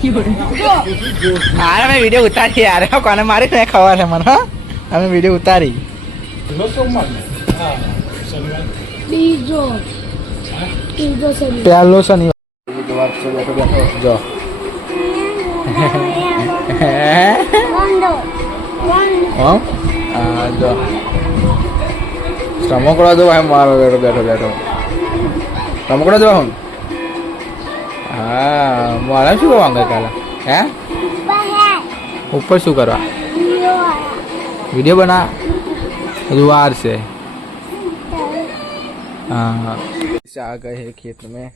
अरे मैं वीडियो उतारी यार कोने मारी नहीं खबर है मन हाँ हमें वीडियो उतारी पहलो शनिवार जो जो રમકડા જો ભાઈ મારો બેઠો બેઠો બેઠો રમકડા જો હું હા મારા શું માંગે કાલે હે ઉપર શું કરવા वीडियो बना रुआर से हाँ आ गए हैं खेत में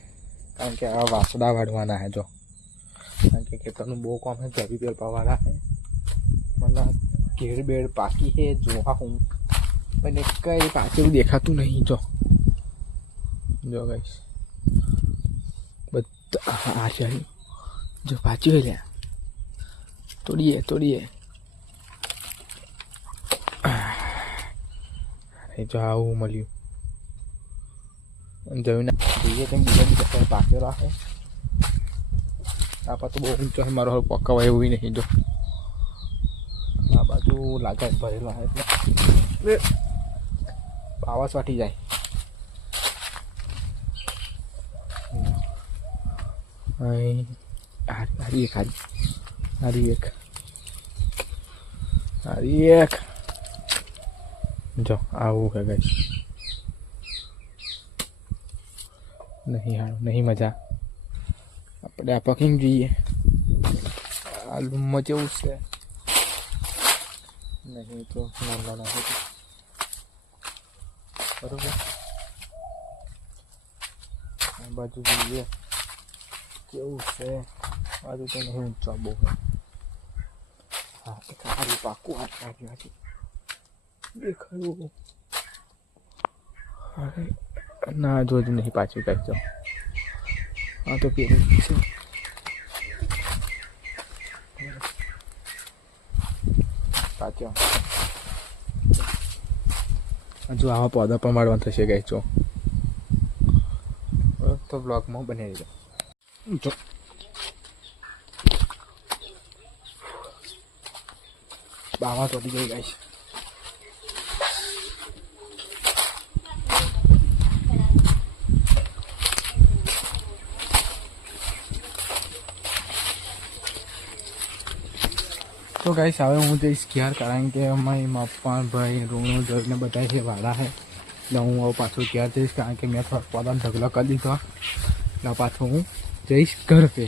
कारण के आ वासड़ा वाढ़वाना है जो कारण के खेत में बो कम है जभी पेड़ पवाड़ा है मतलब केड़ बेड़ पाकी है जो हूँ मैंने कई पाचे देखा तू नहीं जो गाइस आ चल जो पाची हो गया तोड़िए तोड़िए जो आવું મળ્યું જમીન જોઈએ તેમ બીજા બીજા પાકેલા છે આ પાછું બહુ ઊંચો છે મારો પકાવા એવું નહીં જો આ બાજુ લાગા ભરેલા છે એટલે આવાજ વાટી જાય હારી એક હારી એક હારી એક जो आऊ है गाइस नहीं हारो नहीं मजा अपने आप किंग જોઈએ आलू मजे उससे नहीं तो ना है बरोबर बाजू જોઈએ કેવું છે બાજુ તો નહીં ઊંચો બહુ હા એક હારી પાકું હાથ કાઢ્યું હતું દેખાડો અરે ના જોજ નહીં પાછું કાઢજો હા તો પેલું છે પાછો હજુ આવા પૌધા પણ મારવા થશે ગાઈસ જો તો બ્લોગમાં બની રહેજો જો બાવા તોડી ગઈ ગાઈસ तो गाइस હવે હું જઈશ ઘેર કારણ કે અમારી પપ્પા ભાઈ રોણો જોઈને બધા છે વાળા છે એટલે હું હવે પાછું ઘેર જઈશ કારણ કે મેં થોડા પોતાનો ઢગલો કરી દીધો એટલે પાછું હું જઈશ ઘર પે